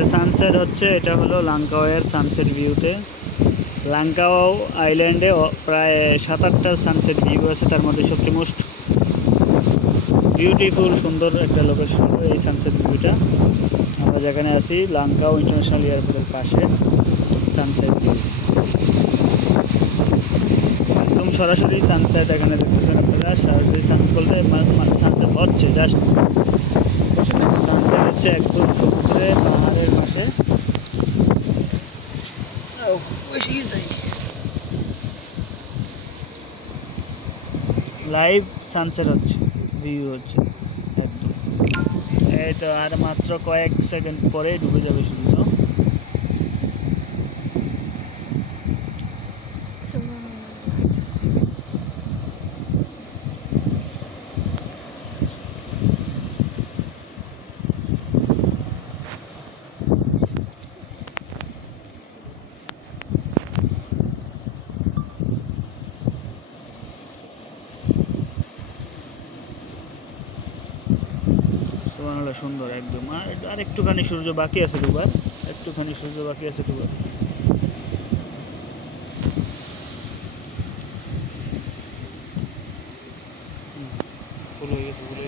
যে সানসেট হচ্ছে, এটা হলো লাঙ্কাওয়ের সানসেট ভিউতে। লাঙ্কাও আইল্যান্ডে প্রায় 7-8টা সানসেট ভিউ আছে, তার মধ্যে সবচেয়ে মোস্ট বিউটিফুল সুন্দর একটা লোকেশন এই সানসেট ভিউটা। আমরা যেখানে আছি লাঙ্কাও ইন্টারন্যাশনাল এয়ারপোর্টের পাশে সানসেট ভিউ, একদম সরাসরি সানসেট এখানে দেখতেছেন আপনারা। সরাসরি সানসেট বলতে মানে সানসেট হচ্ছে, জাস্ট সানসেট হচ্ছে একদম সমুদ্রে পাহাড়ের পাশে লাইভ সানসেট হচ্ছে, ভিউ হচ্ছে একদম। এই তো আর মাত্র কয়েক সেকেন্ড পরে ডুবে যাবে সূর্য। সুন্দর একদম। আর একটুখানি সূর্য বাকি আছে ডুবার, একটুখানি সূর্য বাকি আছে ডুবার। ফুল হয়ে গেছে।